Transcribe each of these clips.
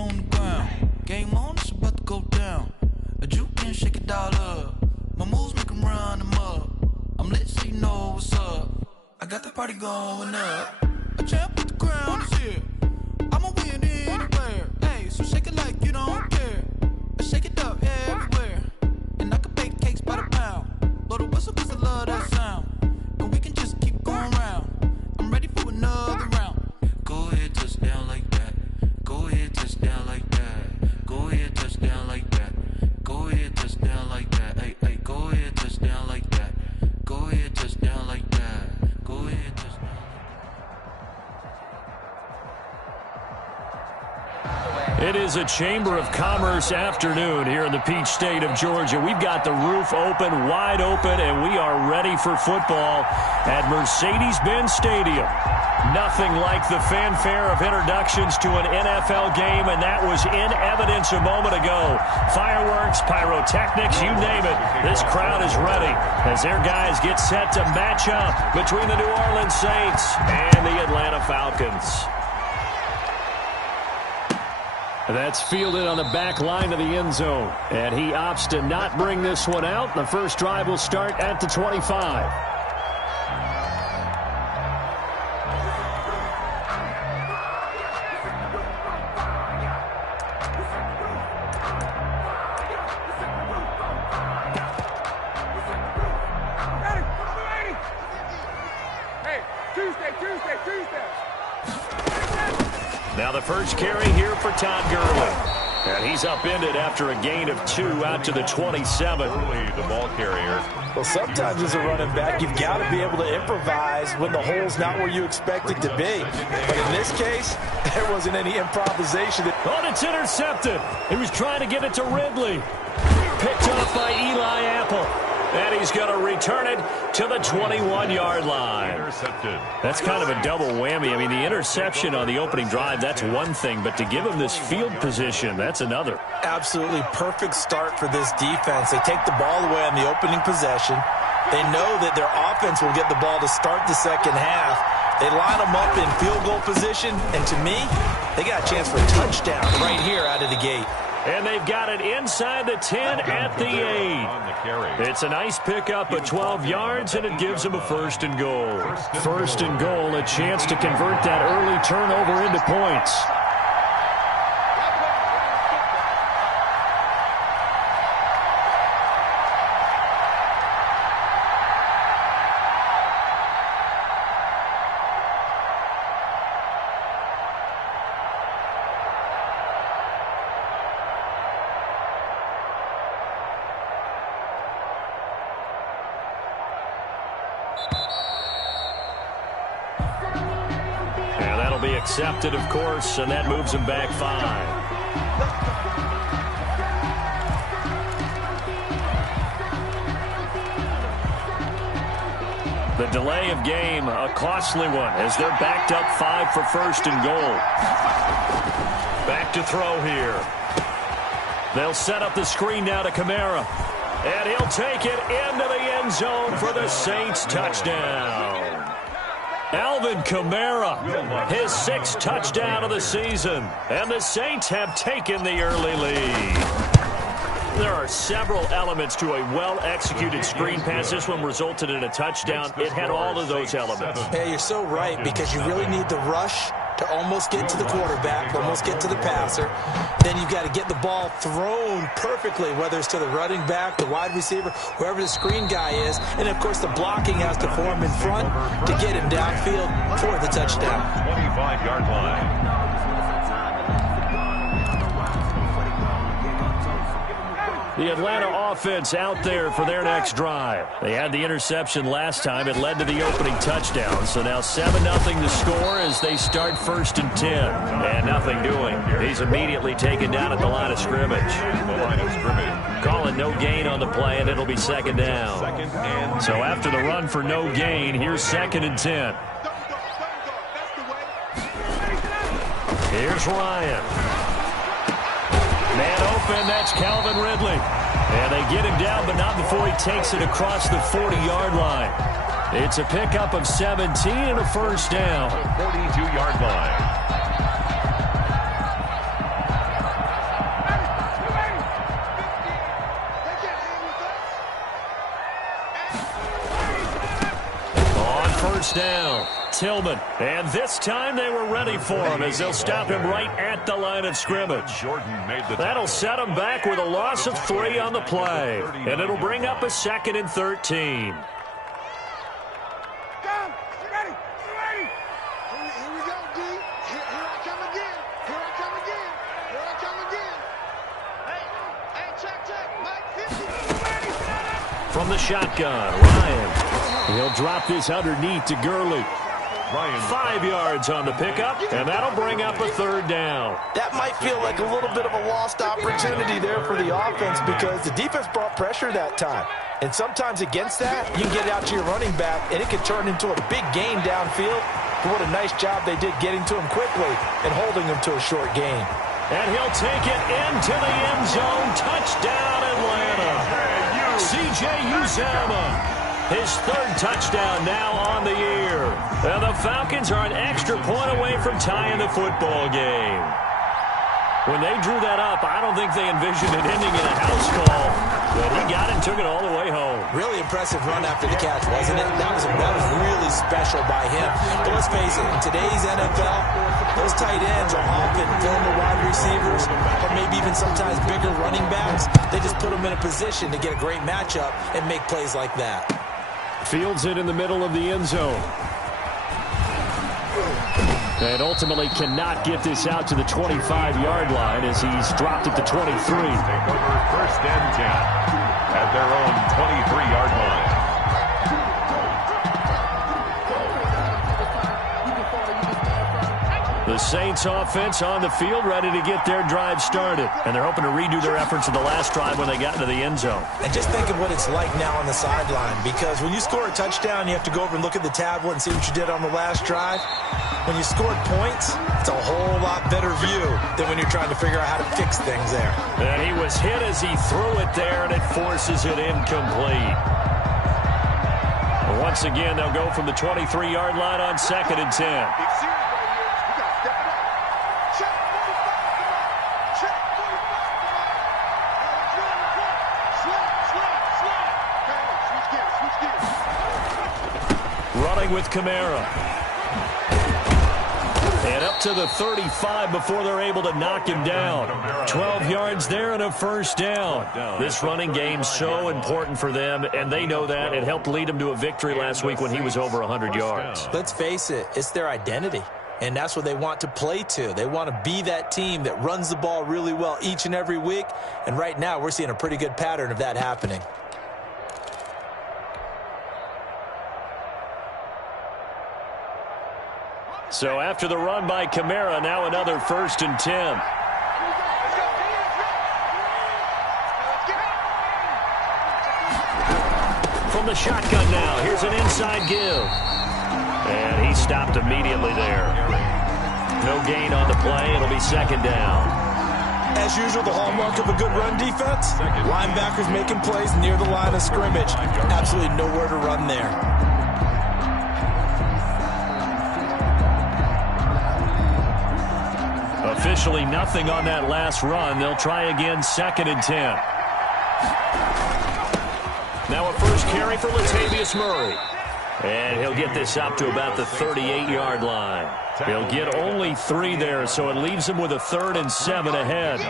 on the ground. Game on, it's about to go down. A juke and shake it all up. My moves make them run them up. I'm lit so you know what's up. I got the party going up. A champ with the crown is here. I'ma win anywhere. Hey, so shake it like you don't care. I shake it up everywhere. And I can bake cakes by the pound. Blow the whistle cause I love that sound. And we can just keep going round. I'm ready for another round. Go ahead, touch down like that. Go ahead, touch down like that. Go ahead, touch down like that. Go ahead, touch down like that. Hey, hey, go ahead, touch down like that. Go ahead, touch down like that. Go ahead, touch down. It is a Chamber of Commerce afternoon here in the Peach State of Georgia. We've got the roof open, wide open, and we are ready for football at Mercedes-Benz Stadium. Nothing like the fanfare of introductions to an NFL game, and that was in evidence a moment ago. Fireworks, pyrotechnics, you name it. This crowd is ready as their guys get set to match up between the New Orleans Saints and the Atlanta Falcons. That's fielded on the back line of the end zone, and he opts to not bring this one out. The first drive will start at the 25. Now the first carry here for Todd Gurley. And he's upended after a gain of 2 out to the 27. The ball carrier. Well, sometimes as a running back, you've got to be able to improvise when the hole's not where you expect it to be. But in this case, there wasn't any improvisation. Oh, it's intercepted. He was trying to get it to Ridley. Picked off by Eli Apple. And he's going to return it to the 21-yard line. Intercepted. That's kind of a double whammy. I mean, the interception on the opening drive, that's one thing. But to give him this field position, that's another. Absolutely perfect start for this defense. They take the ball away on the opening possession. They know that their offense will get the ball to start the second half. They line them up in field goal position. And to me, they got a chance for a touchdown right here out of the gate. And they've got it inside the 10 at the 8. It's a nice pickup of 12 yards, and it gives them a first and goal. First and goal, a chance to convert that early turnover into points. Be accepted, of course, and that moves him back 5. The delay of game, a costly one, as they're backed up 5 for first and goal. Back to throw here. They'll set up the screen now to Kamara, and he'll take it into the end zone for the Saints touchdown. Alvin Kamara, his 6th touchdown of the season, and the Saints have taken the early lead. There are several elements to a well-executed screen pass. This one resulted in a touchdown. It had all of those elements. Yeah, you're so right, because you really need the rush to almost get to the quarterback, almost get to the passer. Then you've got to get the ball thrown perfectly, whether it's to the running back, the wide receiver, whoever the screen guy is. And, of course, the blocking has to form in front to get him downfield for the touchdown. 25-yard line. The Atlanta offense out there for their next drive. They had the interception last time. It led to the opening touchdown. So now 7-0 the score as they start first and 10. And nothing doing. He's immediately taken down at the line of scrimmage. Calling no gain on the play, and it'll be second down. So after the run for no gain, here's 2nd and 10. Here's Ryan. Man open, that's Calvin Ridley. And they get him down, but not before he takes it across the 40-yard line. It's a pickup of 17 and a first down. 42-yard line. Tillman. And this time they were ready for him as they'll stop him right at the line of scrimmage. That'll set him back with a loss of 3 on the play. And it'll bring up a 2nd and 13. From the shotgun, Ryan. He'll drop this underneath to Gurley. 5 yards on the pickup, and that'll bring up a 3rd down. That might feel like a little bit of a lost opportunity there for the offense because the defense brought pressure that time. And sometimes against that, you can get it out to your running back, and it can turn into a big gain downfield. But what a nice job they did getting to him quickly and holding him to a short gain. And he'll take it into the end zone. Touchdown, Atlanta. C.J. Uzomah, his 3rd touchdown now on the year. And the Falcons are an extra point away from tying the football game. When they drew that up, I don't think they envisioned it ending in a house call. But he got it and took it all the way home. Really impressive run after the catch, wasn't it? That was really special by him. But let's face it, in today's NFL, those tight ends are often former wide receivers or maybe even sometimes bigger running backs. They just put them in a position to get a great matchup and make plays like that. Fields it in the middle of the end zone. And ultimately cannot get this out to the 25-yard line as he's dropped at the 23. Take over 1st and 10 at their own 23-yard line. The Saints offense on the field ready to get their drive started. And they're hoping to redo their efforts in the last drive when they got into the end zone. And just think of what it's like now on the sideline, because when you score a touchdown, you have to go over and look at the tablet and see what you did on the last drive. When you scored points, it's a whole lot better view than when you're trying to figure out how to fix things there. And he was hit as he threw it there, and it forces it incomplete. Once again, they'll go from the 23-yard line on 2nd and 10. Running with Kamara. And up to the 35 before they're able to knock him down. 12 yards there and a 1st down. This running game's so important for them, and they know that. It helped lead them to a victory last week when he was over 100 yards. Let's face it, it's their identity. And that's what they want to play to. They want to be that team that runs the ball really well each and every week. And right now, we're seeing a pretty good pattern of that happening. So after the run by Kamara, now another 1st and 10. From the shotgun now, here's an inside give. And he stopped immediately there. No gain on the play. It'll be 2nd down. As usual, the hallmark of a good run defense, linebackers making plays near the line of scrimmage. Absolutely nowhere to run there. Officially nothing on that last run. They'll try again 2nd and 10. Now a first carry for Latavius Murray. And he'll get this up to about the 38-yard line. He'll get only 3 there, so it leaves him with a 3rd and 7 ahead.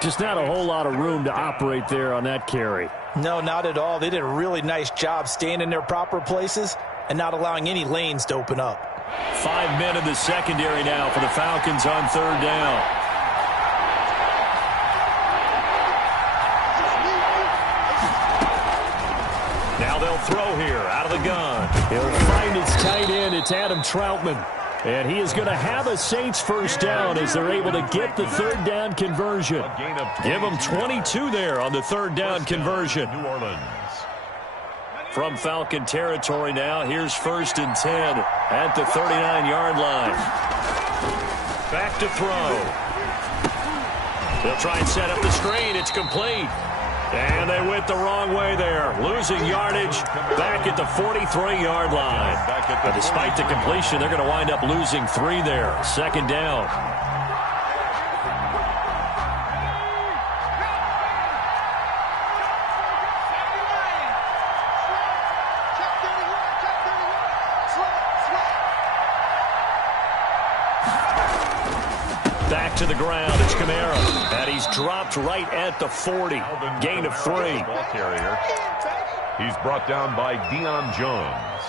Just not a whole lot of room to operate there on that carry. No, not at all. They did a really nice job staying in their proper places and not allowing any lanes to open up. 5 men in the secondary now for the Falcons on 3rd down. Now they'll throw here out of the gun. He'll find his tight end. It's Adam Troutman. And he is going to have a Saints 1st down as they're able to get the 3rd down conversion. Give them 22 there on the 3rd down conversion. New Orleans. From Falcon territory now, here's 1st and 10 at the 39-yard line. Back to throw. They'll try and set up the screen. It's complete. And they went the wrong way there. Losing yardage back at the 43-yard line. But despite the completion, they're going to wind up losing 3 there. 2nd down. Back to the ground. It's Kamara. And he's dropped right at the 40. Gain of 3. Ball carrier. He's brought down by Deion Jones.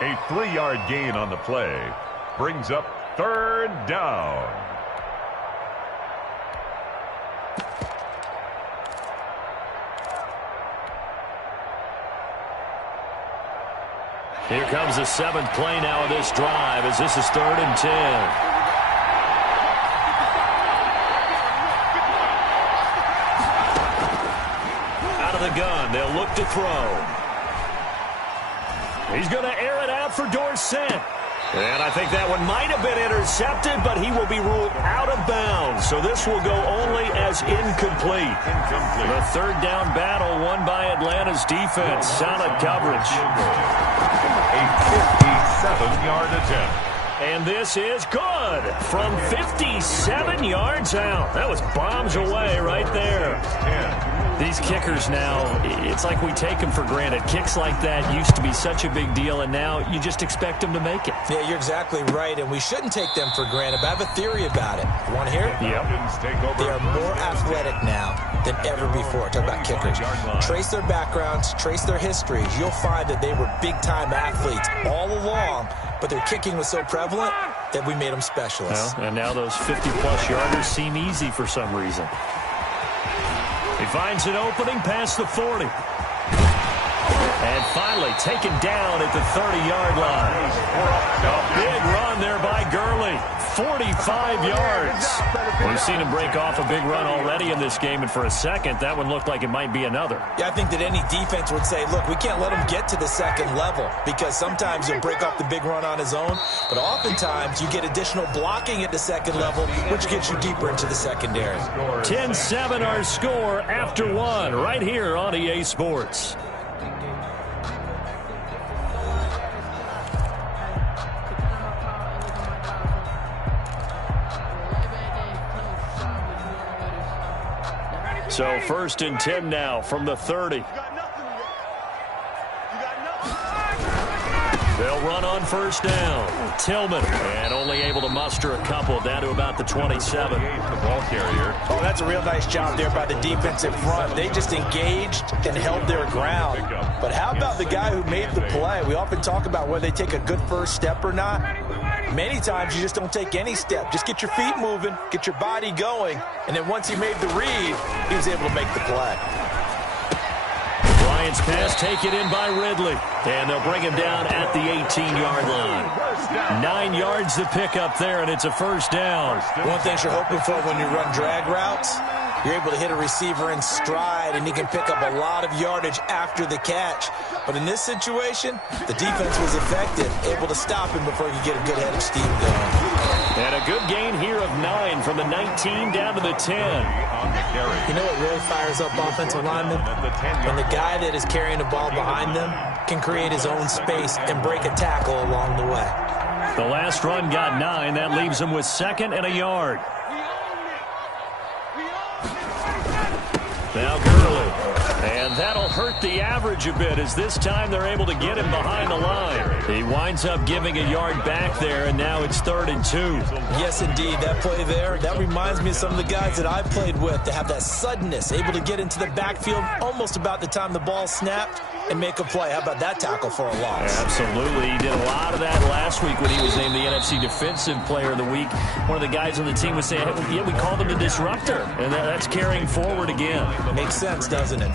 A 3-yard gain on the play. Brings up 3rd down. Here comes the 7th play now of this drive as this is 3rd and 10. Out of the gun, they'll look to throw. He's going to air it out for Dorsett. And I think that one might have been intercepted, but he will be ruled out of bounds. So this will go only as incomplete. The 3rd down battle won by Atlanta's defense. Solid coverage. A 57-yard attempt. And this is good from 57 yards out. That was bombs away right there. These kickers now, it's like we take them for granted. Kicks like that used to be such a big deal, and now you just expect them to make it. Yeah, you're exactly right, and we shouldn't take them for granted, but I have a theory about it. You want to hear it? Yep. They are more athletic now than ever before. Talk about kickers. Trace their backgrounds, trace their histories. You'll find that they were big-time athletes all along, but their kicking was so prevalent that we made them specialists. Well, and now those 50-plus yarders seem easy for some reason. He finds an opening past the 40. And finally taken down at the 30-yard line. A big run there by Gurley. 45 yards. We've seen him break off a big run already in this game, and for a second, that one looked like it might be another. Yeah, I think that any defense would say, look, we can't let him get to the 2nd level, because sometimes he'll break off the big run on his own, but oftentimes you get additional blocking at the 2nd level, which gets you deeper into the secondary. 10-7 our score after 1 right here on EA Sports. So 1st and 10 now from the 30. They'll run on 1st down. Tillman, and only able to muster a couple down to about the 27. The ball carrier. Oh, that's a real nice job there by the defensive front. They just engaged and held their ground. But how about the guy who made the play? We often talk about whether they take a good first step or not. Many times you just don't take any step. Just get your feet moving, get your body going, and then once he made the read, he was able to make the play. Bryant's pass taken in by Ridley, and they'll bring him down at the 18-yard line. 9 yards to pick up there, and it's a 1st down. One thing you're hoping for when you run drag routes, you're able to hit a receiver in stride, and he can pick up a lot of yardage after the catch. But in this situation, the defense was effective, able to stop him before he could get a good head of steam going. And a good gain here of 9 from the 19 down to the 10. You know what really fires up offensive linemen? When the guy that is carrying the ball behind them can create his own space and break a tackle along the way. The last run got 9. That leaves him with 2nd and a yard. Now Gurley. And that'll hurt the average a bit as this time they're able to get him behind the line. He winds up giving a yard back there, and now it's 3rd and 2. Yes, indeed. That play there, that reminds me of some of the guys that I've played with to have that suddenness, able to get into the backfield almost about the time the ball snapped and make a play. How about that tackle for a loss? Yeah, absolutely. He did a lot of that last week when he was named the NFC Defensive Player of the Week. One of the guys on the team was saying, yeah, we called him the disruptor, and that's carrying forward again. Makes sense, doesn't it?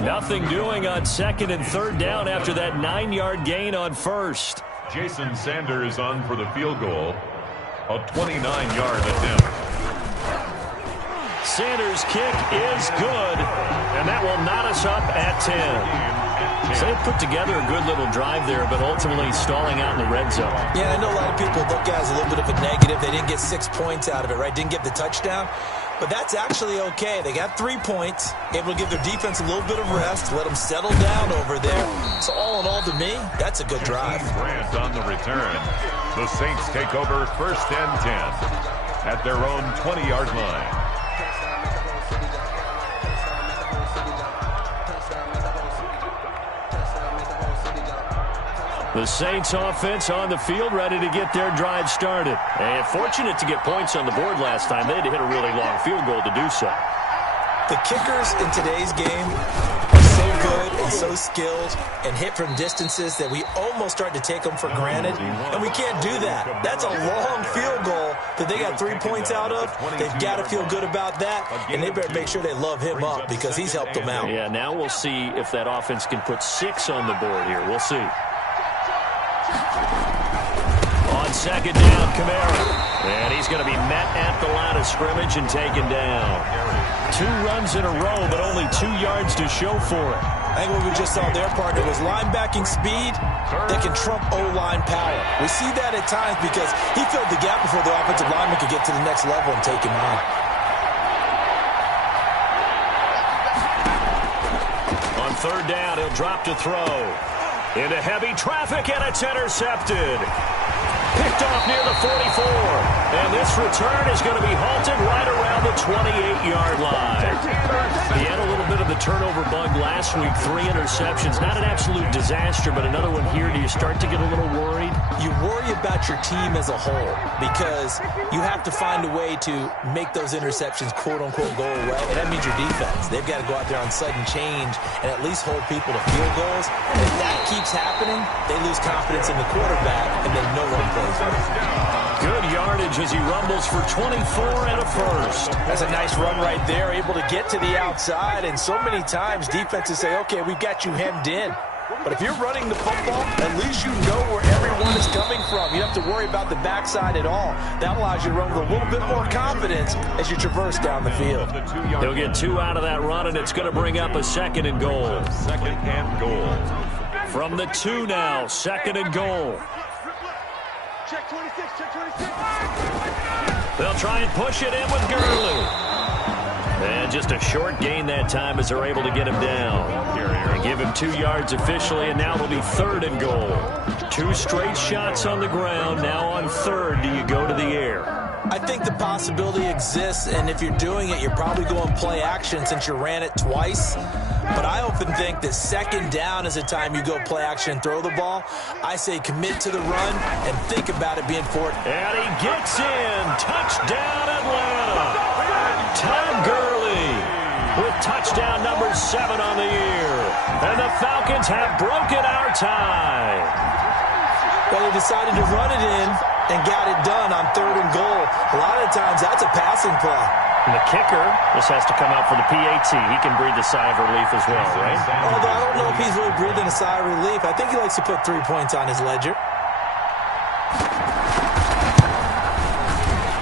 Nothing doing on 2nd and 3rd down after that 9-yard gain on 1st. Jason Sanders on for the field goal. A 29-yard attempt. Sanders' kick is good, and that will knot us up at 10. So they put together a good little drive there, but ultimately stalling out in the red zone. Yeah, I know a lot of people look at it as a little bit of a negative. They didn't get 6 points out of it, right? Didn't get the touchdown. But that's actually okay. They got 3 points, able to give their defense a little bit of rest, let them settle down over there. So all in all, to me, that's a good drive. Grant on the return. The Saints take over 1st and 10 at their own 20-yard line. The Saints offense on the field, ready to get their drive started. And fortunate to get points on the board last time. They had to hit a really long field goal to do so. The kickers in today's game are so good and so skilled and hit from distances that we almost start to take them for granted. And we can't do that. That's a long field goal that they got 3 points out of. They've got to feel good about that, and they better make sure they love him up because he's helped them out. Yeah, now we'll see if that offense can put 6 on the board here. We'll see. On second down, Kamara. And he's going to be met at the line of scrimmage and taken down. 2 runs in a row, but only 2 yards to show for it. I think what we just saw their partner was linebacking speed that can trump O-line power. We see that at times because he filled the gap before the offensive lineman could get to the next level and take him on. On third down, he'll drop to throw. Into heavy traffic, and it's intercepted. Picked off near the 44. And this return is going to be halted right around the 28-yard line. He had a little bit of the turnover bug last week, 3 interceptions. Not an absolute disaster, but another one here. Do you start to get a little worried? You worry about your team as a whole because you have to find a way to make those interceptions, quote-unquote, go away. And that means your defense. They've got to go out there on sudden change and at least hold people to field goals. And if that keeps happening, they lose confidence in the quarterback, and then no one plays with it. Good yardage as he rumbles for 24 and a first. That's a nice run right there, able to get to the outside. And so many times defenses say, okay, we've got you hemmed in. But if you're running the football, at least you know where everyone is coming from. You don't have to worry about the backside at all. That allows you to run with a little bit more confidence as you traverse down the field. They'll get 2 out of that run, and it's going to bring up a second and goal. Second and goal. From the 2 now, second and goal. Check 26, check 26. They'll try and push it in with Gurley. And just a short gain that time as they're able to get him down. They give him 2 yards officially, and now it'll be third and goal. 2 straight shots on the ground. Now on third, do you go to the air? I think the possibility exists, and if you're doing it, you're probably going play action since you ran it twice. But I often think that second down is the time you go play action and throw the ball. I say commit to the run and think about it being fourth. And he gets in. Touchdown, Atlanta. Todd Gurley with touchdown number 7 on the year. And the Falcons have broken our tie. Well, they decided to run it in and got it done on third and goal. A lot of times that's a passing play. And the kicker, this has to come out for the PAT. He can breathe a sigh of relief as well, right? Although I don't know if he's really breathing a sigh of relief. I think he likes to put 3 points on his ledger.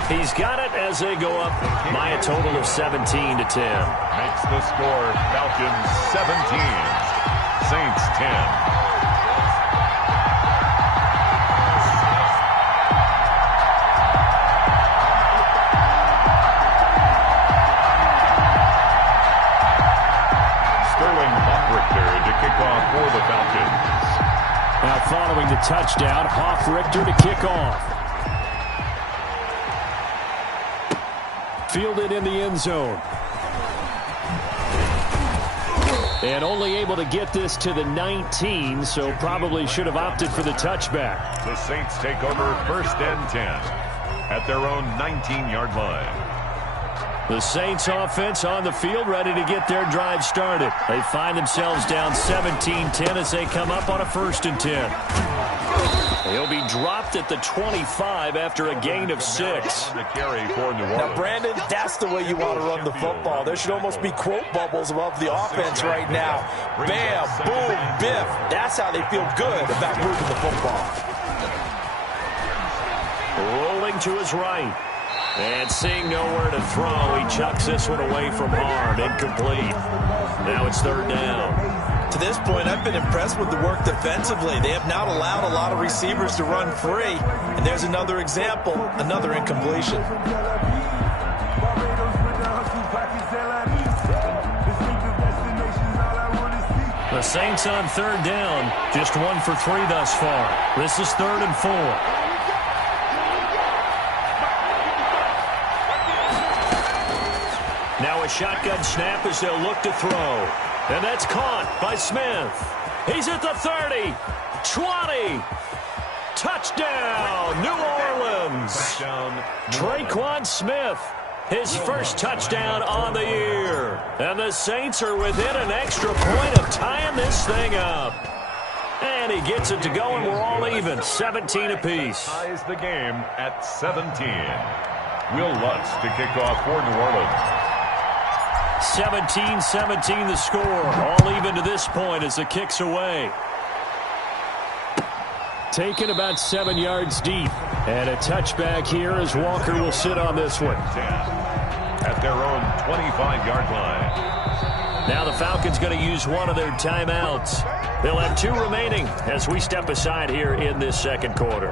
He's got it as they go up by a total of 17-10. Makes the score Falcons 17, Saints 10. For the Falcons. Now following the touchdown, Richter to kick off. Fielded in the end zone. And only able to get this to the 19, so probably should have opted for the touchback. The Saints take over first and 10 at their own 19-yard line. The Saints offense on the field, ready to get their drive started. They find themselves down 17-10 as they come up on a first and 10. He'll be dropped at the 25 after a gain of 6. Now, Brandon, that's the way you want to run the football. There should almost be quote bubbles above the offense right now. Bam, boom, biff. That's how they feel good about moving the football. Rolling to his right. And seeing nowhere to throw, he chucks this one away from harm. Incomplete. Now it's third down. To this point, I've been impressed with the work defensively. They have not allowed a lot of receivers to run free. And there's another example, another incompletion. The Saints on third down, just 1 for 3 thus far. This is 3rd and 4. Now a shotgun snap as they'll look to throw. And that's caught by Smith. He's at the 30. 20. Touchdown, New Orleans. Traquan Smith, his first touchdown on the year. And the Saints are within an extra point of tying this thing up. And he gets it to go, and we're all even, 17 apiece. Ties the game at 17. Will Lutz to kick off for New Orleans. 17-17 the score. All even to this point as the kick's away. Taken about 7 yards deep. And a touchback here as Walker will sit on this one. At their own 25-yard line. Now the Falcons going to use one of their timeouts. They'll have 2 remaining as we step aside here in this second quarter.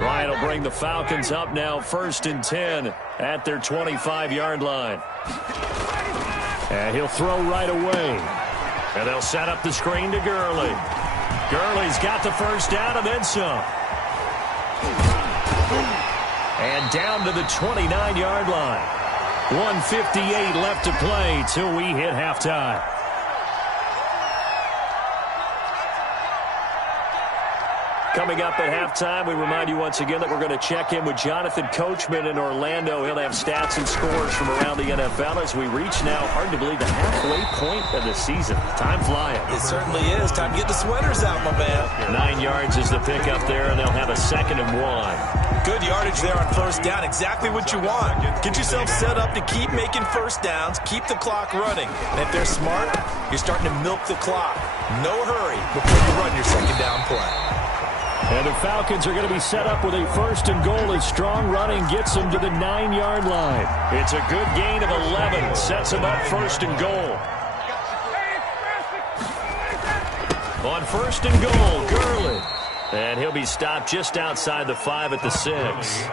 Ryan will bring the Falcons up now 1st and 10 at their 25-yard line. And he'll throw right away. And they'll set up the screen to Gurley. Gurley's got the first down and then some. And down to the 29-yard line. 1:58 left to play till we hit halftime. Coming up at halftime, we remind you once again that we're going to check in with Jonathan Coachman in Orlando. He'll have stats and scores from around the NFL as we reach now, hard to believe, the halfway point of the season. Time flying. It certainly is. Time to get the sweaters out, my man. 9 yards is the pickup there, and they'll have a 2nd and 1. Good yardage there on first down. Exactly what you want. Get yourself set up to keep making first downs, keep the clock running. And if they're smart, you're starting to milk the clock. No hurry before you run your second down play. And the Falcons are going to be set up with a 1st and goal as strong running gets them to the 9-yard line. It's a good gain of 11. Sets them up 1st and goal. On 1st and goal, Gurley. And he'll be stopped just outside the 5 at the 6.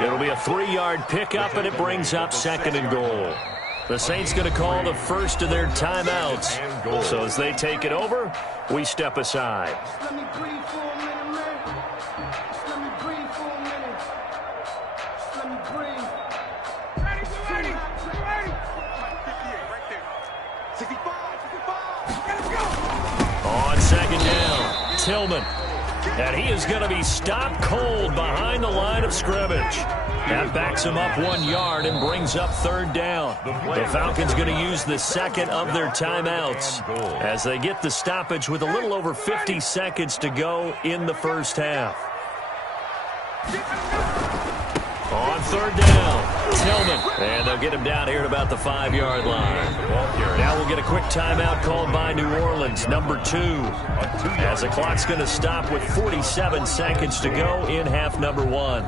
It'll be a 3-yard pickup, and it brings up 2nd and goal. The Saints going to call the first of their timeouts. So as they take it over, we step aside. On 2nd down, Tillman. And he is going to be stopped cold behind the line of scrimmage. That backs him up 1 yard and brings up 3rd down. The Falcons going to use the 2nd of their timeouts as they get the stoppage with a little over 50 seconds to go in the first half. On 3rd down, Tillman. And they'll get him down here at about the 5-yard line. Now we'll get a quick timeout called by New Orleans, number 2. As the clock's going to stop with 47 seconds to go in half number 1.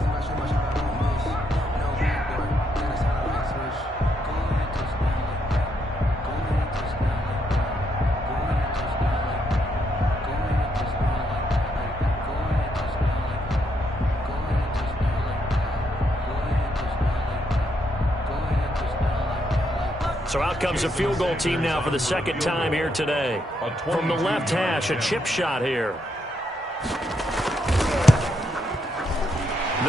So out comes a field goal team now for the 2nd time here today. From the left hash, a chip shot here.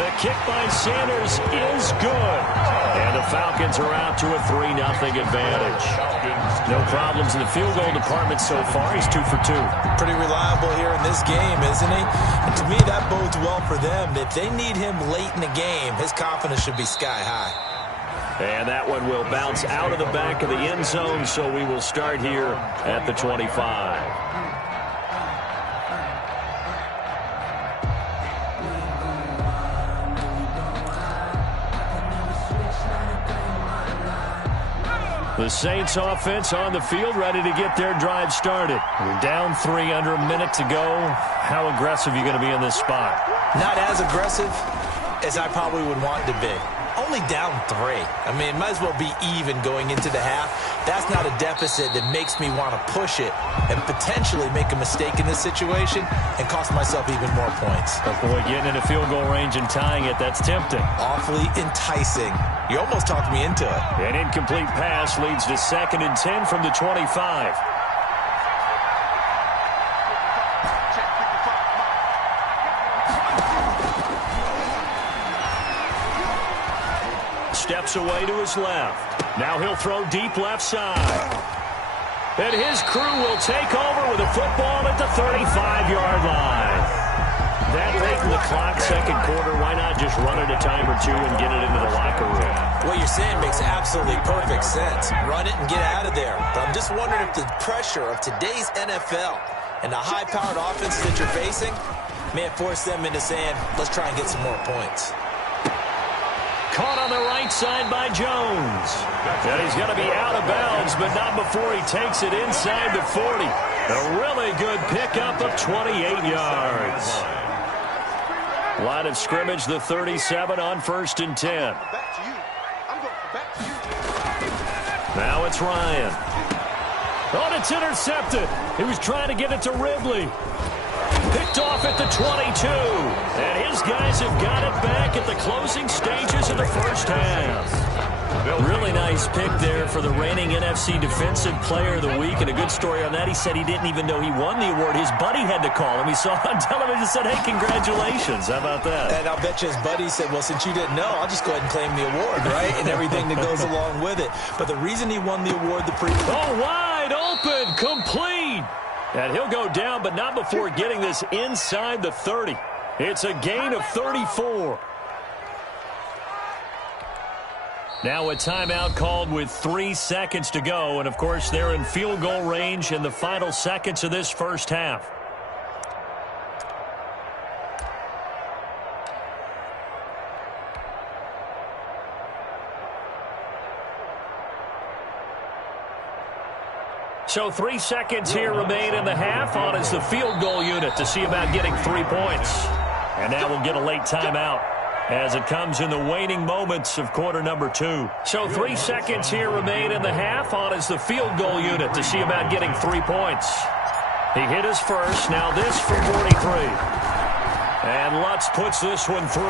The kick by Sanders is good. And the Falcons are out to a 3-0 advantage. No problems in the field goal department so far. He's 2 for 2. Pretty reliable here in this game, isn't he? And to me, that bodes well for them. If they need him late in the game, his confidence should be sky high. And that one will bounce out of the back of the end zone, so we will start here at the 25. The Saints offense on the field, ready to get their drive started. We're down 3 under a minute to go. How aggressive are you going to be in this spot? Not as aggressive as I probably would want to be. Only down 3. I mean, it might as well be even going into the half. That's not a deficit that makes me want to push it and potentially make a mistake in this situation and cost myself even more points. Oh boy, getting into field goal range and tying it, that's tempting. Awfully enticing. You almost talked me into it. An incomplete pass leads to 2nd and 10 from the 25. steps away to his left. Now he'll throw deep left side. And his crew will take over with a football at the 35-yard line. That late in the clock, second quarter, why not just run it a time or two and get it into the locker room? What you're saying makes absolutely perfect sense. Run it and get out of there. But I'm just wondering if the pressure of today's NFL and the high-powered offenses that you're facing may have forced them into saying, let's try and get some more points. Caught on the right side by Jones. And he's going to be out of bounds, but not before he takes it inside the 40. A really good pickup of 28 yards. Line of scrimmage, the 37 on 1st and 10. Now it's Ryan. Oh, and it's intercepted. He was trying to get it to Ridley. Picked off at the 22. And his guys have got it back at the closing stages of the first half. Really nice pick there for the reigning NFC Defensive Player of the Week. And a good story on that, he said he didn't even know he won the award. His buddy had to call him. He saw on television and said, hey, congratulations. How about that? And I'll bet you his buddy said, well, since you didn't know, I'll just go ahead and claim the award, right? And everything that goes along with it. But the reason he won the award the previous... Oh, wide open, complete. And he'll go down, but not before getting this inside the 30. It's a gain of 34. Now a timeout called with 3 seconds to go. And, of course, they're in field goal range in the final seconds of this first half. So 3 seconds here remain in the half. On is the field goal unit to see about getting 3 points. And now we'll get a late timeout as it comes in the waning moments of quarter number 2. So 3 seconds here remain in the half. On is the field goal unit to see about getting 3 points. He hit his first. Now this for 43. And Lutz puts this one through.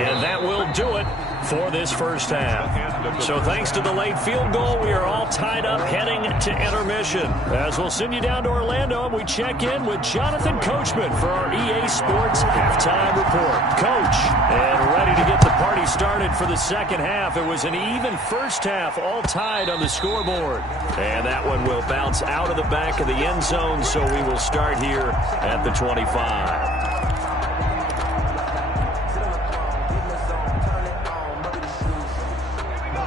And that will do it for this first half. So thanks to the late field goal, we are all tied up heading to intermission. As we'll send you down to Orlando, and we check in with Jonathan Coachman for our EA Sports Halftime Report. Coach, and ready to get the party started for the second half. It was an even first half, all tied on the scoreboard. And that one will bounce out of the back of the end zone, so we will start here at the 25.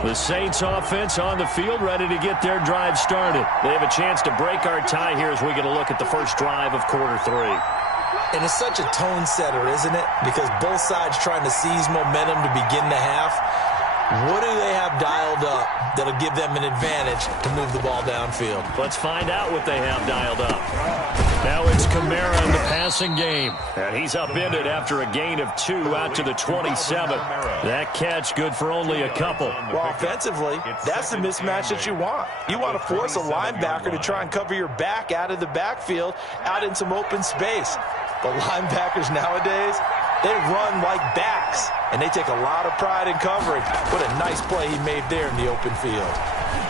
The Saints offense on the field, ready to get their drive started. They have a chance to break our tie here as we get a look at the first drive of quarter 3. And it's such a tone setter, isn't it? Because both sides trying to seize momentum to begin the half. What do they have dialed up that'll give them an advantage to move the ball downfield? Let's find out what they have dialed up. Now it's Kamara in the passing game. And he's upended after a gain of 2 out to the 27. That catch good for only a couple. Well, offensively, that's the mismatch that you want. You want to force a linebacker to try and cover your back out of the backfield, out in some open space. The linebackers nowadays, they run like backs, and they take a lot of pride in covering. What a nice play he made there in the open field.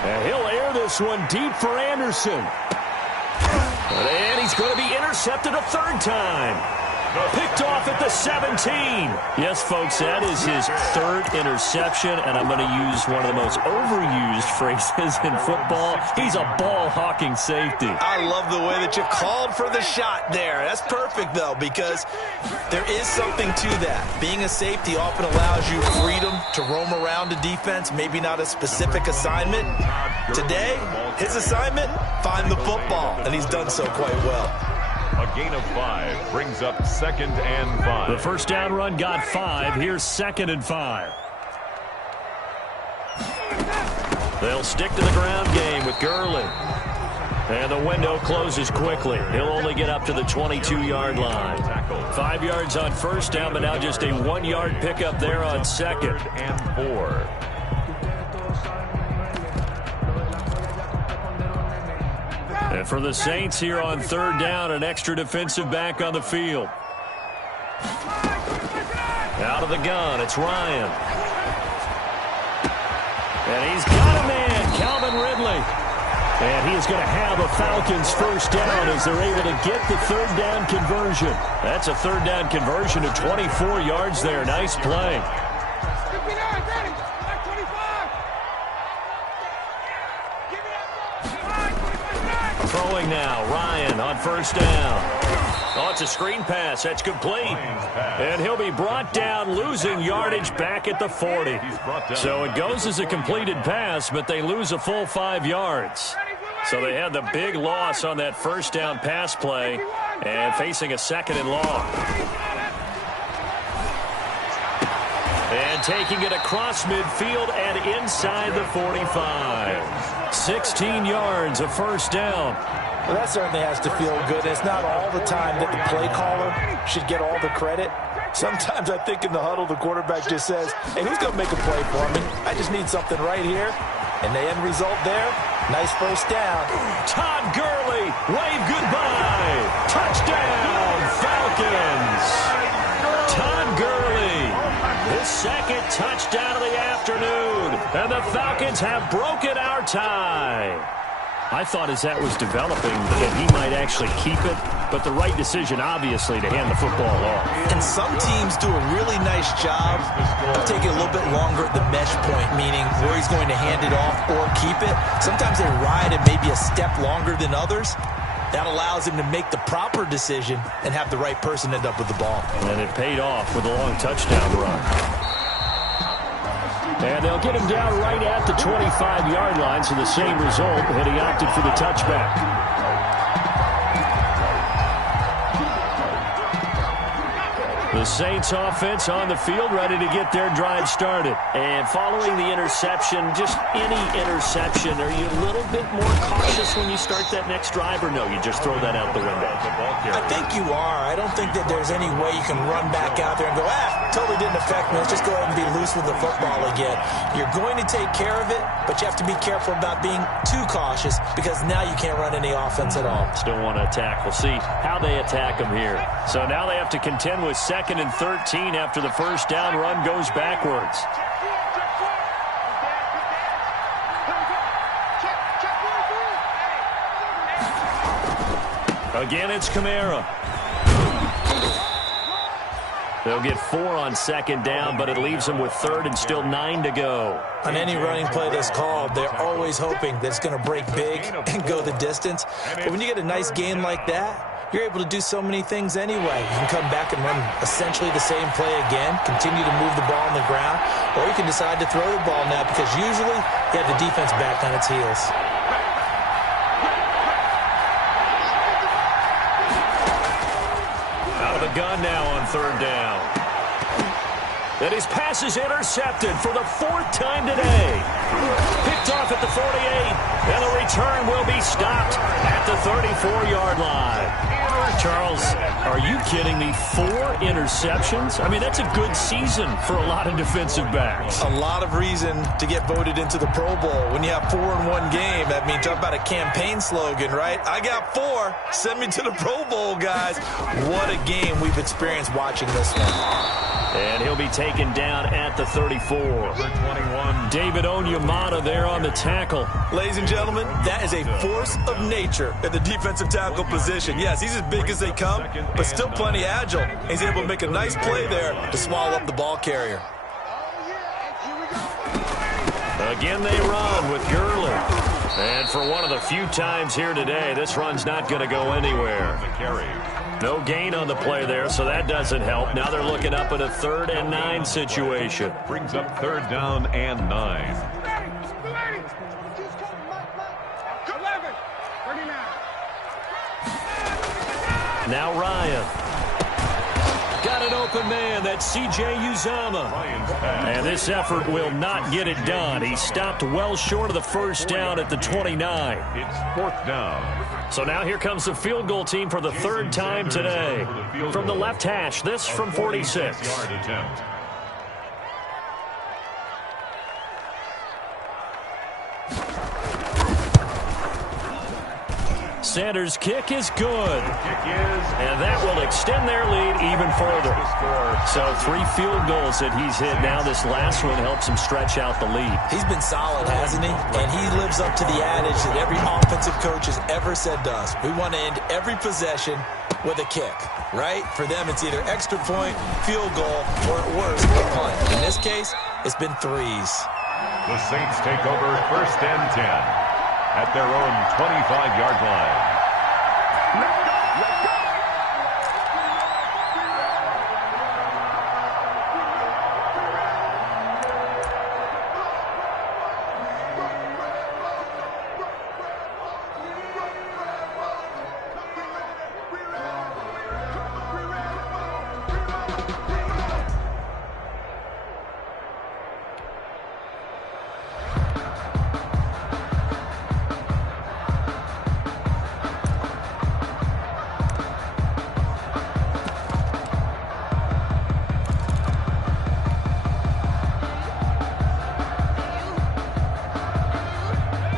And he'll air this one deep for Anderson. And he's going to be intercepted a third time. Picked off at the 17. Yes, folks, that is his third interception, and I'm going to use one of the most overused phrases in football. He's a ball-hawking safety. I love the way that you called for the shot there. That's perfect, though, because there is something to that. Being a safety often allows you freedom to roam around a defense, maybe not a specific assignment. Today, his assignment, find the football, and he's done so quite well. A gain of 5 brings up 2nd and 5. The first down run got 5. Here's 2nd and 5. They'll stick to the ground game with Gurley. And the window closes quickly. He'll only get up to the 22-yard line. 5 yards on first down, but now just a 1-yard pickup there on second. 3rd and 4. And for the Saints here on third down, an extra defensive back on the field. Out of the gun, it's Ryan. And he's got a man, Calvin Ridley. And he is going to have a Falcons first down as they're able to get the third down conversion. That's a third down conversion of 24 yards there. Nice play. Throwing now, Ryan on first down. Oh, it's a screen pass. That's complete. And he'll be brought down, losing yardage back at the 40. So it goes as a completed pass, but they lose a full 5 yards. So they had the big loss on that first down pass play and facing a 2nd and long. And taking it across midfield and inside the 45. 16 yards, a first down. Well, that certainly has to feel good. It's not all the time that the play caller should get all the credit. Sometimes I think in the huddle, the quarterback just says, hey, who's going to make a play for me? I just need something right here. And the end result there, nice first down. Todd Gurley, wave goodbye. Touchdown, Falcons. Todd Gurley, his 2nd touchdown of the afternoon. And the Falcons have broken our tie. I thought as that was developing that he might actually keep it, but the right decision, obviously, to hand the football off. And some teams do a really nice job of taking a little bit longer at the mesh point, meaning where he's going to hand it off or keep it. Sometimes they ride it maybe a step longer than others. That allows him to make the proper decision and have the right person end up with the ball. And it paid off with a long touchdown run. And they'll get him down right at the 25-yard line, so the same result, and he opted for the touchback. The Saints offense on the field, ready to get their drive started. And following the interception, just any interception, are you a little bit more cautious when you start that next drive, or no, you just throw that out the window? I think you are. I don't think that there's any way you can run back out there and go, totally didn't affect me. Let's just go ahead and be loose with the football again. You're going to take care of it, but you have to be careful about being too cautious because now you can't run any offense at all. Still want to attack. We'll see how they attack them here. So now they have to contend with 2nd and 13 after the first down run goes backwards. Again, it's Kamara. They'll get 4 on 2nd down, but it leaves them with 3rd and still 9 to go. On any running play that's called, they're always hoping that it's going to break big and go the distance. But when you get a nice game like that, you're able to do so many things anyway. You can come back and run essentially the same play again, continue to move the ball on the ground, or you can decide to throw the ball now because usually you have the defense back on its heels. Out of the gun now on 3rd down. And his pass is intercepted for the 4th time today. Picked off at the 48, and the return will be stopped at the 34-yard line. Charles, are you kidding me? 4 interceptions? I mean, that's a good season for a lot of defensive backs. A lot of reason to get voted into the Pro Bowl. When you have 4 in one game, I mean, talk about a campaign slogan, right? I got 4. Send me to the Pro Bowl, guys. What a game we've experienced watching this one. And he'll be taken down at the 34. David Onyemata there on the tackle. Ladies and gentlemen, that is a force of nature at the defensive tackle position. Yes, he's as big as they come, but still plenty agile. He's able to make a nice play there to swallow up the ball carrier. Again, they run with Gurley. And for one of the few times here today, this run's not going to go anywhere. No gain on the play there, so that doesn't help. Now they're looking up at a 3rd and 9 situation. Brings up 3rd down and 9. Now Ryan. Got an open man. That's C.J. Uzomah. And this effort will not get it done. He stopped well short of the first down at the 29. It's 4th down. So now here comes the field goal team for the 3rd time today. From the left hash, this from 46. Sanders' kick is good. And that will extend their lead even further. So 3 field goals that he's hit now. This last one helps him stretch out the lead. He's been solid, hasn't he? And he lives up to the adage that every offensive coach has ever said to us. We want to end every possession with a kick, right? For them, it's either extra point, field goal, or at worst, a punt. In this case, it's been 3s. The Saints take over 1st and 10. at their own 25-yard line.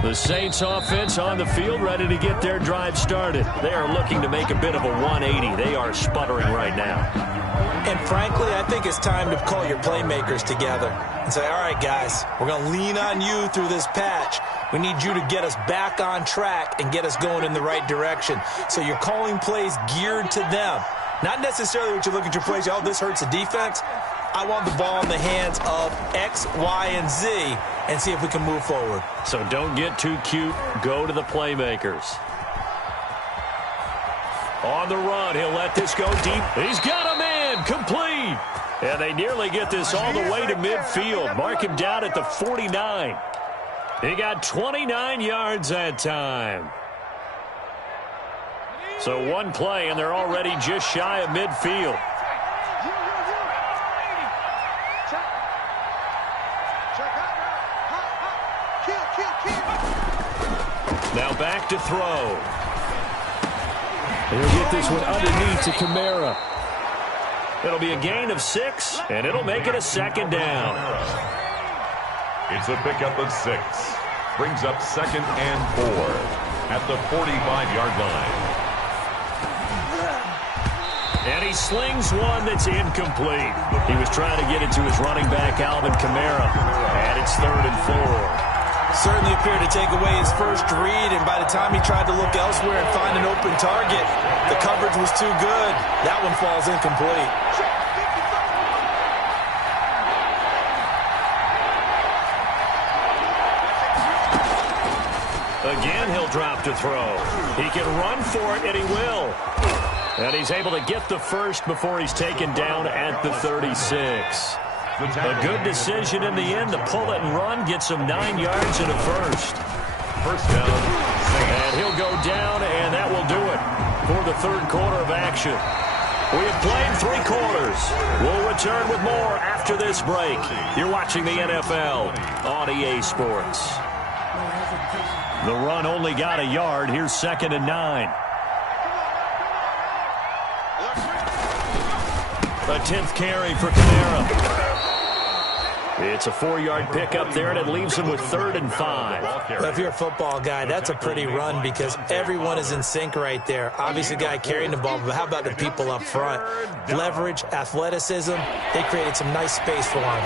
The Saints offense on the field, ready to get their drive started. They are looking to make a bit of a 180. They are sputtering right now. And frankly, I think it's time to call your playmakers together and say, all right, guys, we're going to lean on you through this patch. We need you to get us back on track and get us going in the right direction. So you're calling plays geared to them. Not necessarily what you look at your plays, oh, this hurts the defense. I want the ball in the hands of X, Y, and Z and see if we can move forward. So don't get too cute. Go to the playmakers. On the run, he'll let this go deep. He's got a man, complete. And they nearly get this all the way to midfield. Mark him down at the 49. He got 29 yards that time. So one play, and they're already just shy of midfield. Now back to throw. He'll get this one underneath to Kamara. It'll be a gain of 6, and it'll make it a second down. It's a pickup of 6. Brings up 2nd and 4 at the 45-yard line. And he slings one that's incomplete. He was trying to get it to his running back, Alvin Kamara. And it's 3rd and 4. Certainly appeared to take away his first read, and by the time he tried to look elsewhere and find an open target, the coverage was too good. That one falls incomplete. Again, he'll drop to throw. He can run for it, and he will. And he's able to get the first before he's taken down at the 36. A good decision in the end to pull it and run, get some 9 yards and a first. First down. And he'll go down, and that will do it for the 3rd quarter of action. We have played 3 quarters. We'll return with more after this break. You're watching the NFL on EA Sports. The run only got a yard. Here's 2nd and 9. A 10th carry for Kamara. It's a 4-yard pickup there, and it leaves him with 3rd and 5. Well, if you're a football guy, that's a pretty run because everyone is in sync right there. Obviously, the guy carrying the ball, but how about the people up front? Leverage, athleticism, they created some nice space for him.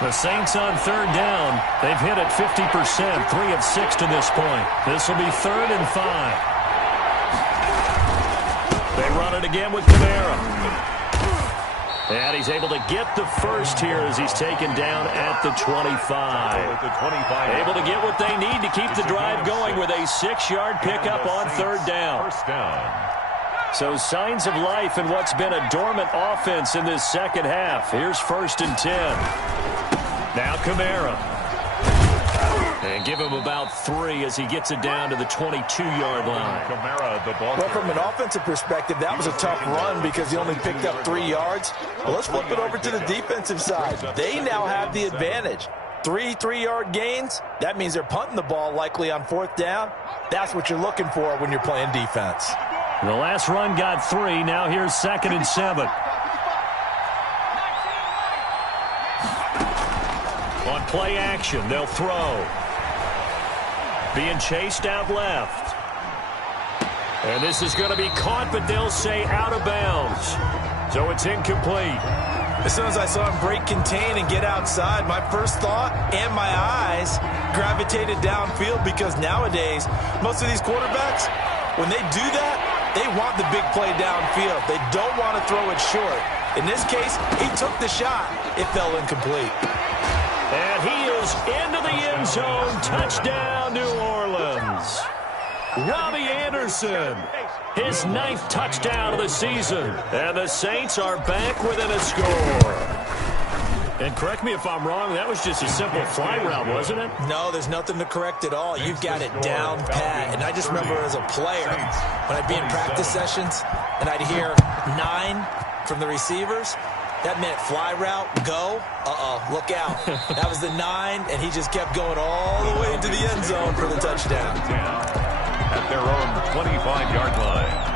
The Saints on 3rd down. They've hit it 50%, 3 of 6 to this point. This will be 3rd and 5. They run it again with Kamara. And he's able to get the first here as he's taken down at the 25. Able to get what they need to keep the drive going with a 6-yard pickup on 3rd down. First down. So signs of life in what's been a dormant offense in this second half. Here's 1st and 10. Now Kamara. And give him about 3 as he gets it down to the 22-yard line. Kamara, the ball. Well, from an offensive perspective, that was a tough run because he only picked up 3 yards. Well, let's flip it over to the defensive side. They now have the advantage. 3 3-yard gains, that means they're punting the ball likely on 4th down. That's what you're looking for when you're playing defense. The last run got 3. Now here's 2nd and 7. On play action, they'll throw. Being chased out left. And this is going to be caught, but they'll say out of bounds. So it's incomplete. As soon as I saw him break contain and get outside, my first thought and my eyes gravitated downfield because nowadays, most of these quarterbacks, when they do that, they want the big play downfield. They don't want to throw it short. In this case, he took the shot. It fell incomplete. And he goes into the end zone. Touchdown, New Orleans. Robbie Anderson, his 9th touchdown of the season. And the Saints are back within a score. And correct me if I'm wrong, that was just a simple fly route, wasn't it? No, there's nothing to correct at all. You've got it down pat. And I just remember as a player, when I'd be in practice sessions and I'd hear 9 from the receivers, that meant fly route, go, look out. That was the 9, and he just kept going all the way into the end zone for the touchdown. At their own 25-yard line.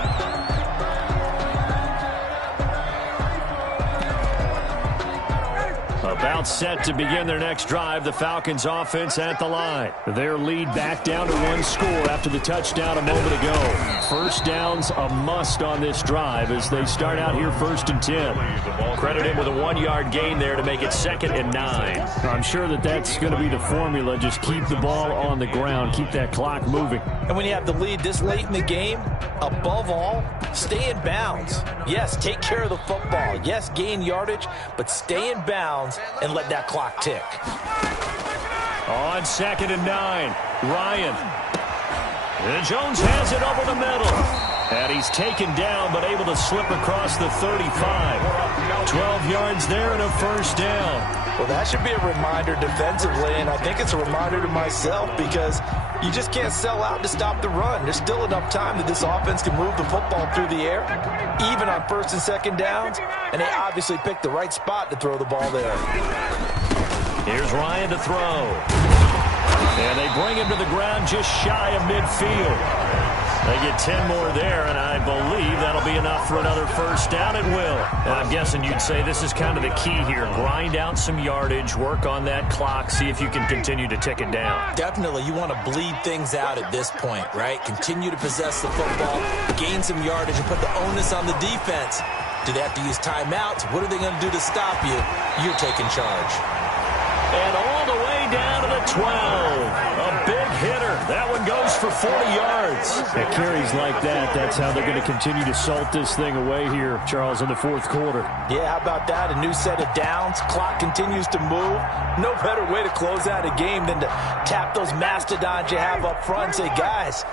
About set to begin their next drive, the Falcons offense at the line. Their lead back down to 1 score after the touchdown a moment ago. First down's a must on this drive as they start out here 1st and 10. Credit him with a 1-yard gain there to make it 2nd and 9. I'm sure that's going to be the formula. Just keep the ball on the ground. Keep that clock moving. And when you have the lead this late in the game, above all, stay in bounds. Yes, take care of the football. Yes, gain yardage, but stay in bounds and let that clock tick. On 2nd and 9, Ryan. And Jones has it over the middle. And he's taken down, but able to slip across the 35. 12 yards there and a first down. Well, that should be a reminder defensively, and I think it's a reminder to myself because you just can't sell out to stop the run. There's still enough time that this offense can move the football through the air, even on 1st and 2nd downs, and they obviously picked the right spot to throw the ball there. Here's Ryan to throw. And they bring him to the ground just shy of midfield. They get 10 more there, and I believe that'll be enough for another first down. It will. And I'm guessing you'd say this is kind of the key here. Grind out some yardage, work on that clock, see if you can continue to tick it down. Definitely, you want to bleed things out at this point, right? Continue to possess the football, gain some yardage, and put the onus on the defense. Do they have to use timeouts? What are they going to do to stop you? You're taking charge. And all the way down to the 12. A big hitter. That one goes for 40 yards. At carries like that, that's how they're going to continue to salt this thing away here, Charles, in the 4th quarter. Yeah, how about that? A new set of downs. Clock continues to move. No better way to close out a game than to tap those mastodons you have up front and say, guys,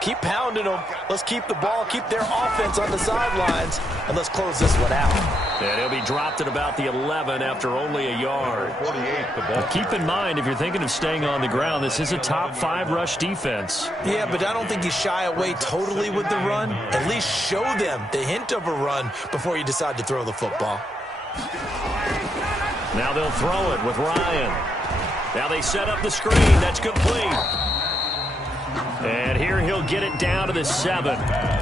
keep pounding them. Let's keep the ball, keep their offense on the sidelines, and let's close this one out. And he'll be dropped at about the 11 after only a yard. 48, the ball. Keep in mind, if you're thinking of staying on the ground, this is a top 5 rush defense. Yeah, but I don't think you shy away totally with the run. At least show them the hint of a run before you decide to throw the football. Now they'll throw it with Ryan. Now they set up the screen. That's complete. And here he'll get it down to the 7.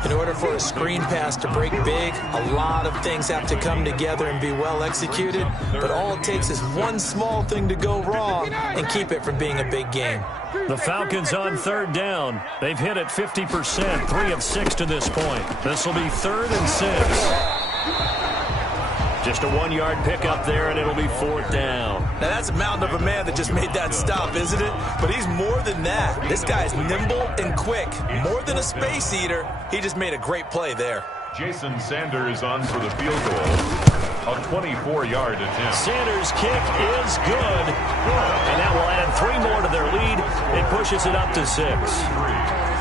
In order for a screen pass to break big, a lot of things have to come together and be well executed. But all it takes is one small thing to go wrong and keep it from being a big game. The Falcons on 3rd down. They've hit it 50%, 3 of 6 to this point. This will be 3rd and 6. Just a 1-yard pickup there, and it'll be 4th down. Now, that's a mountain of a man that just made that stop, isn't it? But he's more than that. This guy's nimble and quick. More than a space eater, he just made a great play there. Jason Sanders on for the field goal. A 24-yard attempt. Sanders' kick is good. And that will add 3 more to their lead. It pushes it up to 6.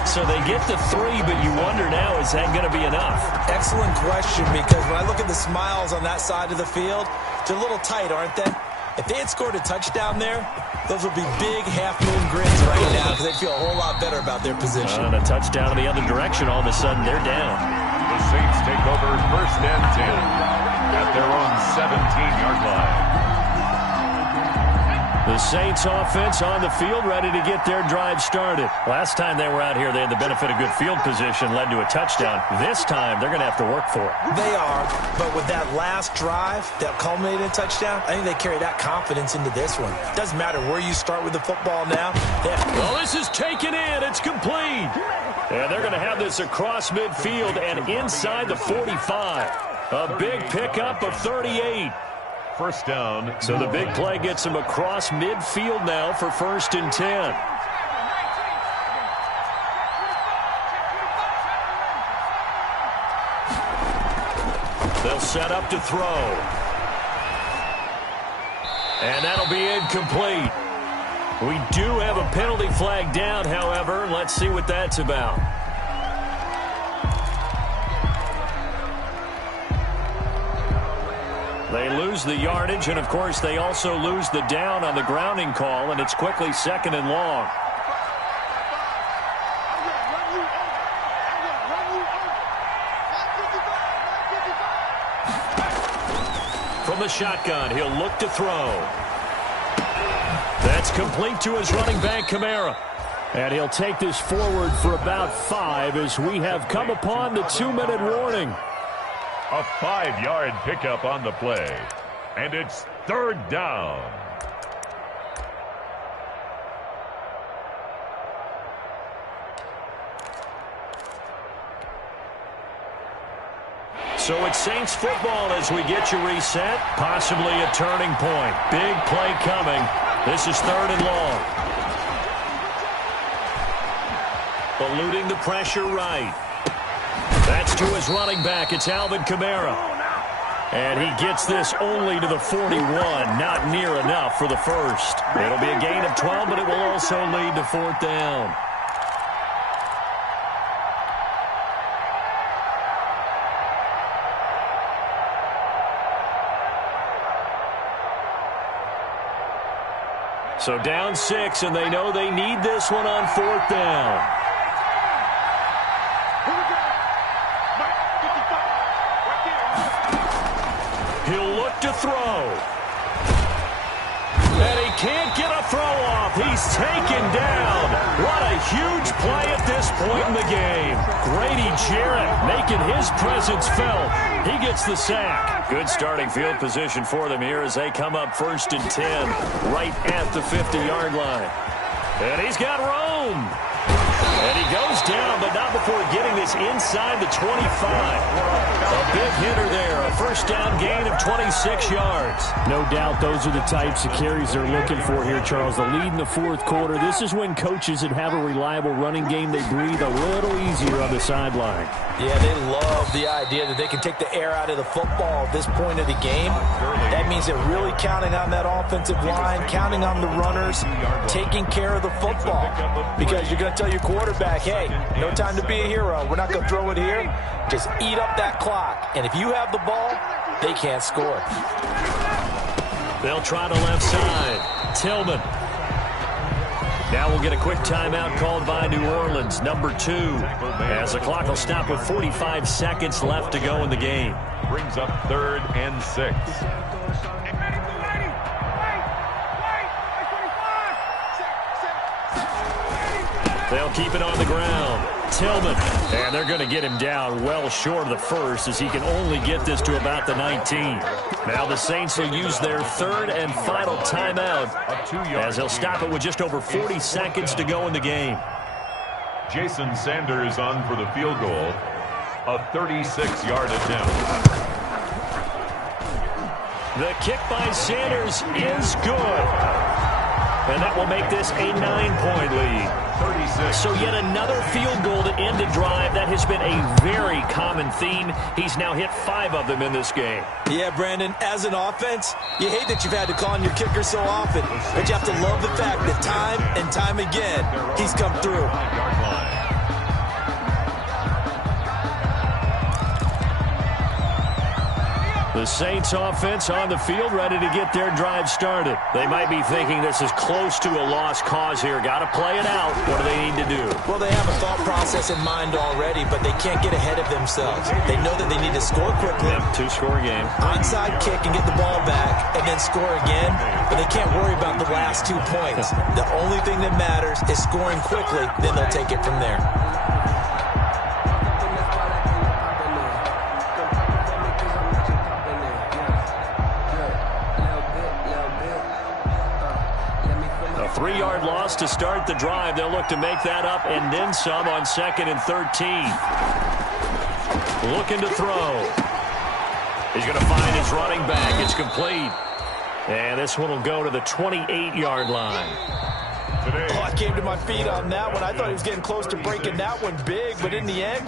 So they get to 3, but you wonder now, is that going to be enough? Excellent question, because when I look at the smiles on that side of the field, they're a little tight, aren't they? If they had scored a touchdown there, those would be big half-moon grins right now because they feel a whole lot better about their position. And a touchdown in the other direction, all of a sudden they're down. The Saints take over 1st and 10 at their own 17-yard line. The Saints offense on the field, ready to get their drive started. Last time they were out here, they had the benefit of good field position, led to a touchdown. This time, they're going to have to work for it. They are, but with that last drive that culminated in a touchdown, I think they carry that confidence into this one. Doesn't matter where you start with the football now. Well, this is taken in. It's complete. And they're going to have this across midfield and inside the 45. A big pickup of 38. 1st down. So the big play gets him across midfield now for 1st and 10. They'll set up to throw. And that'll be incomplete. We do have a penalty flag down, however. Let's see what that's about. They lose the yardage, and, of course, they also lose the down on the grounding call, and it's quickly 2nd and long. From the shotgun, he'll look to throw. That's complete to his running back, Kamara. And he'll take this forward for about 5 as we have come upon the 2-minute warning. A 5-yard pickup on the play. And it's 3rd down. So it's Saints football as we get you reset. Possibly a turning point. Big play coming. This is 3rd and long. Eluding the pressure right. That's to his running back. It's Alvin Kamara. And he gets this only to the 41. Not near enough for the first. It'll be a gain of 12, but it will also lead to 4th down. So down 6, and they know they need this one on 4th down. He'll look to throw. And he can't get a throw off. He's taken down. What a huge play at this point in the game. Grady Jarrett making his presence felt. He gets the sack. Good starting field position for them here as they come up 1st and 10, right at the 50-yard line. And he's got room. And he goes down, but not before getting this inside the 25. A big hitter there. A 1st down gain of 26 yards. No doubt those are the types of carries they're looking for here, Charles. The lead in the 4th quarter. This is when coaches that have a reliable running game, they breathe a little easier on the sideline. Yeah, they love the idea that they can take the air out of the football at this point of the game. That means they're really counting on that offensive line, counting on the runners, taking care of the football. Because you're going to tell your quarterback, hey, no time to be a hero. We're not going to throw it here. Just eat up that clock. And if you have the ball, they can't score. They'll try to left side. Tillman. Now we'll get a quick timeout called by New Orleans, number 2, as the clock will stop with 45 seconds left to go in the game. Brings up 3rd and 6. They'll keep it on the ground. Tillman. And they're going to get him down well short of the first as he can only get this to about the 19. Now the Saints will use their 3rd and final timeout as they'll stop it with just over 40 seconds to go in the game. Jason Sanders on for the field goal. A 36-yard attempt. The kick by Sanders is good. And that will make this a 9-point lead. 36. So yet another field goal to end a drive. That has been a very common theme. He's now hit 5 of them in this game. Yeah, Brandon, as an offense, you hate that you've had to call on your kicker so often, but you have to love the fact that time and time again, he's come through. The Saints offense on the field, ready to get their drive started. They might be thinking this is close to a lost cause here. Got to play it out. What do they need to do? Well, they have a thought process in mind already, but they can't get ahead of themselves. They know that they need to score quickly. Yep, 2-score game. Onside kick and get the ball back and then score again, but they can't worry about the last 2 points. The only thing that matters is scoring quickly, then they'll take it from there. A 3-yard loss to start the drive. They'll look to make that up and then some on 2nd and 13. Looking to throw. He's going to find his running back. It's complete. And this one will go to the 28-yard line. Oh, I came to my feet on that one. I thought he was getting close to breaking that one big, but in the end,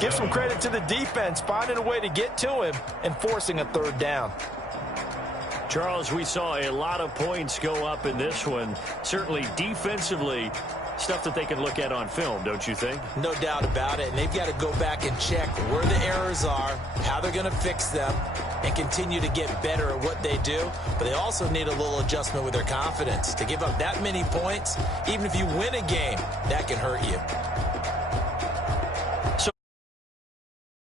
give some credit to the defense, finding a way to get to him and forcing a 3rd down. Charles, we saw a lot of points go up in this one. Certainly defensively, stuff that they can look at on film, don't you think? No doubt about it. And they've got to go back and check where the errors are, how they're going to fix them, and continue to get better at what they do. But they also need a little adjustment with their confidence. To give up that many points, even if you win a game, that can hurt you.